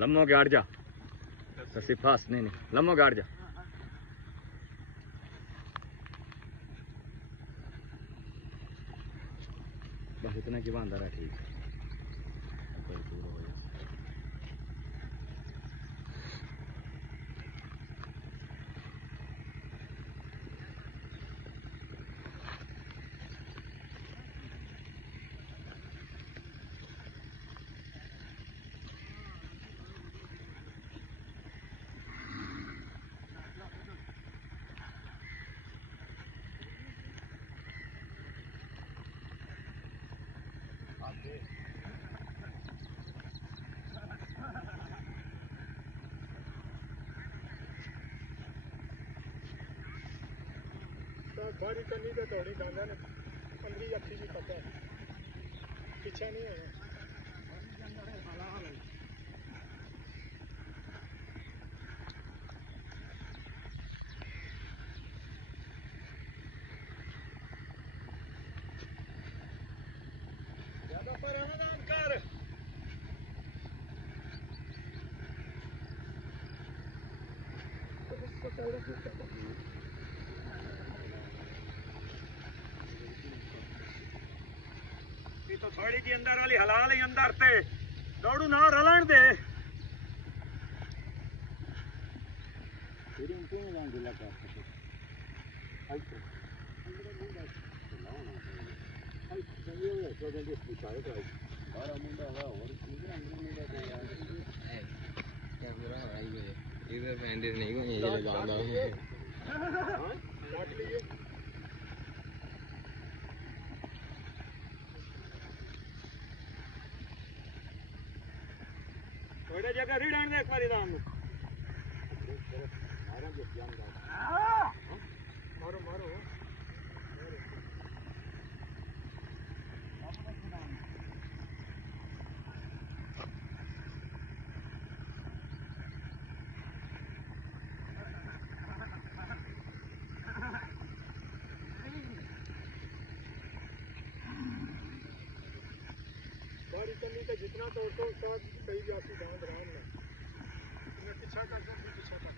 लम्बो गाड़ जा ससी फास्ट नहीं लम्बो गाड़ जा बस इतना की बांधा रहा ठीक बारी करनी तो थोड़ी गांधा ने 15 अखी जी पता पीछे नहीं है ज्यादा पर आना कर तो थोड़ी जी अंदर वाली हला ली अंदर ते दौड़ू ना रलन दे थोड़ा जगह रीड आने एक बारी दाम मारो मारो बारी करनी तो जितना तो सही जाती गांव राम में पीछा कर पीछा कर